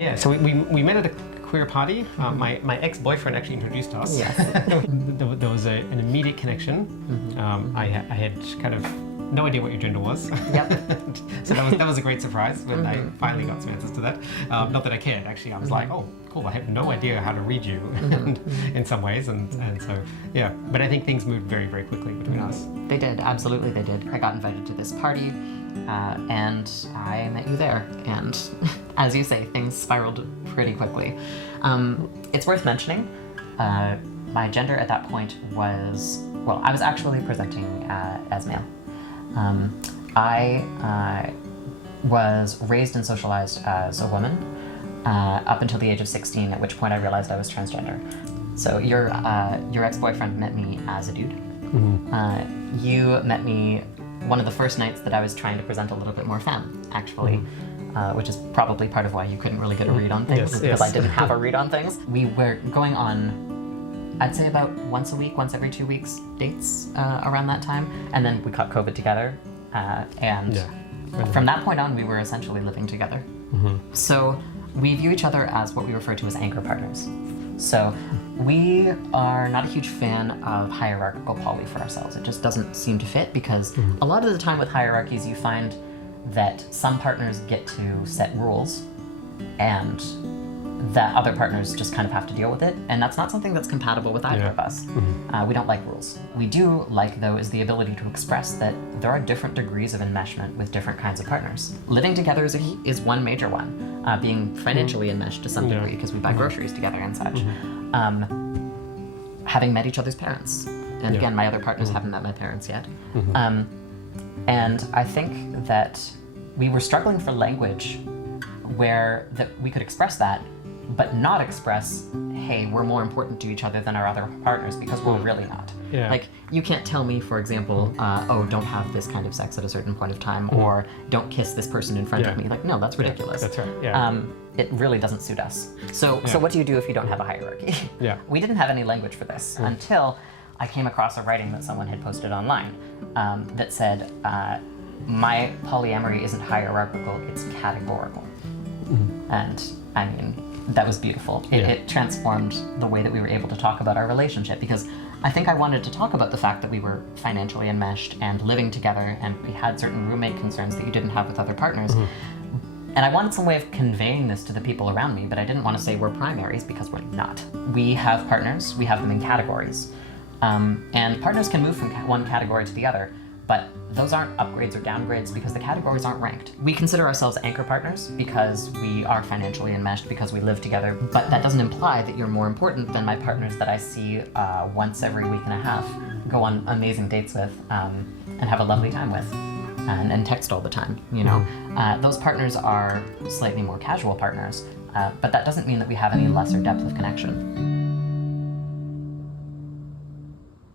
Yeah, so we met at a queer party. My ex-boyfriend actually introduced us. Yes. There was an immediate connection. I had kind of no idea what your gender was. Yep. So that was a great surprise when I finally got some answers to that. Not that I cared, actually. I was like, oh, cool, I have no idea how to read you in some ways. And so, yeah. But I think things moved very, very quickly between us. They did, absolutely they did. I got invited to this party and I met you there. And as you say, things spiraled pretty quickly. It's worth mentioning, my gender at that point was, well, I was actually presenting as male. I was raised and socialized as a woman up until the age of 16, at which point I realized I was transgender. So your ex-boyfriend met me as a dude. You met me one of the first nights that I was trying to present a little bit more femme, actually, which is probably part of why you couldn't really get a read on things, because I didn't have a read on things. We were going on, I'd say about once a week, once every 2 weeks dates around that time, and then we caught COVID together, and from that point on we were essentially living together. So we view each other as what we refer to as anchor partners. So we are not a huge fan of hierarchical poly for ourselves. It just doesn't seem to fit, because a lot of the time with hierarchies you find that some partners get to set rules and that other partners just kind of have to deal with it, and that's not something that's compatible with either of us. We don't like rules. We do like, though, is the ability to express that there are different degrees of enmeshment with different kinds of partners. Living together is one major one. Being financially enmeshed to some degree, because we buy groceries together and such. Having met each other's parents. And again, my other partners haven't met my parents yet. And I think that we were struggling for language where that we could express that, but not express, hey, we're more important to each other than our other partners, because we're really not. Like, you can't tell me, for example, oh, don't have this kind of sex at a certain point of time, or don't kiss this person in front of me. Like, no, that's ridiculous. That's right. It really doesn't suit us. So what do you do if you don't have a hierarchy? We didn't have any language for this until I came across a writing that someone had posted online that said, my polyamory isn't hierarchical, it's categorical. And I mean, that was beautiful. It transformed the way that we were able to talk about our relationship, because I think I wanted to talk about the fact that we were financially enmeshed and living together, and we had certain roommate concerns that you didn't have with other partners. And I wanted some way of conveying this to the people around me, but I didn't want to say we're primaries, because we're not. We have partners, we have them in categories. And partners can move from one category to the other, but those aren't upgrades or downgrades, because the categories aren't ranked. We consider ourselves anchor partners because we are financially enmeshed, because we live together, but that doesn't imply that you're more important than my partners that I see once every week and a half, go on amazing dates with, and have a lovely time with, and text all the time, you know? Those partners are slightly more casual partners, but that doesn't mean that we have any lesser depth of connection.